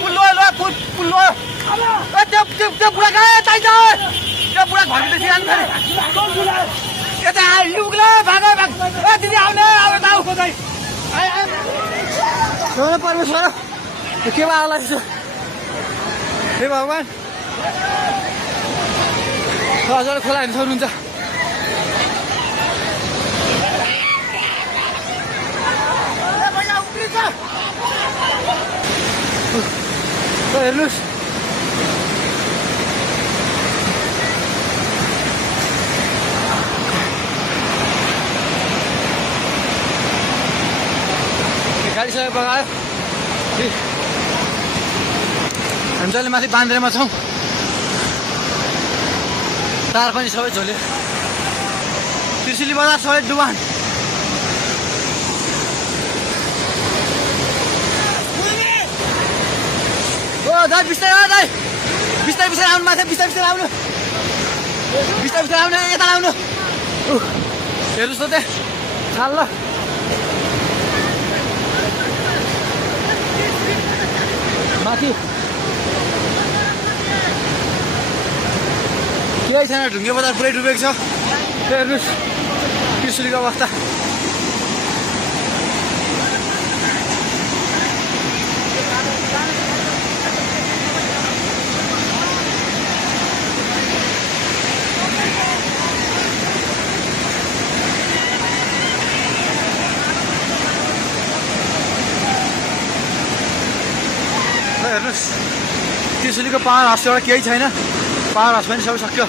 पुल्लो पुल्लो त्यो बुढा कहाँ चाहिन्छ त्यो बुढा घरको सिकाउनु फेरि यता लुग्ला भागो भाग दिदी आउने अब ताउ खोजाइ परमेश्वर के भयो होला त्यसो हे भगवान् हजुर खोला हेर्नु सक्नुहुन्छ हेर्नुहोस् गाडी सबै बगायो हामी जहिले माथि बान्द्रेमा छौँ तार पनि सबै झोल्यो त्रिशुली बजार सबै डुबान ओ दाइ बिस्तारै बिस्तारै आउनु माथि बिस्तारै आउनु बिस्तारै आउनु यता आउनु हेर्नुहोस् त त्यहाँ खाल ल माथि केही छैन ढुङ्गे बजार पुरै डुबेको छ हेर्नुहोस् त्रिशुलीको अवस्था हेर्नुहोस् त्रिशुलीको पाहाड हाउसबाट केही छैन पाहाड हाउस पनि सबै सक्यो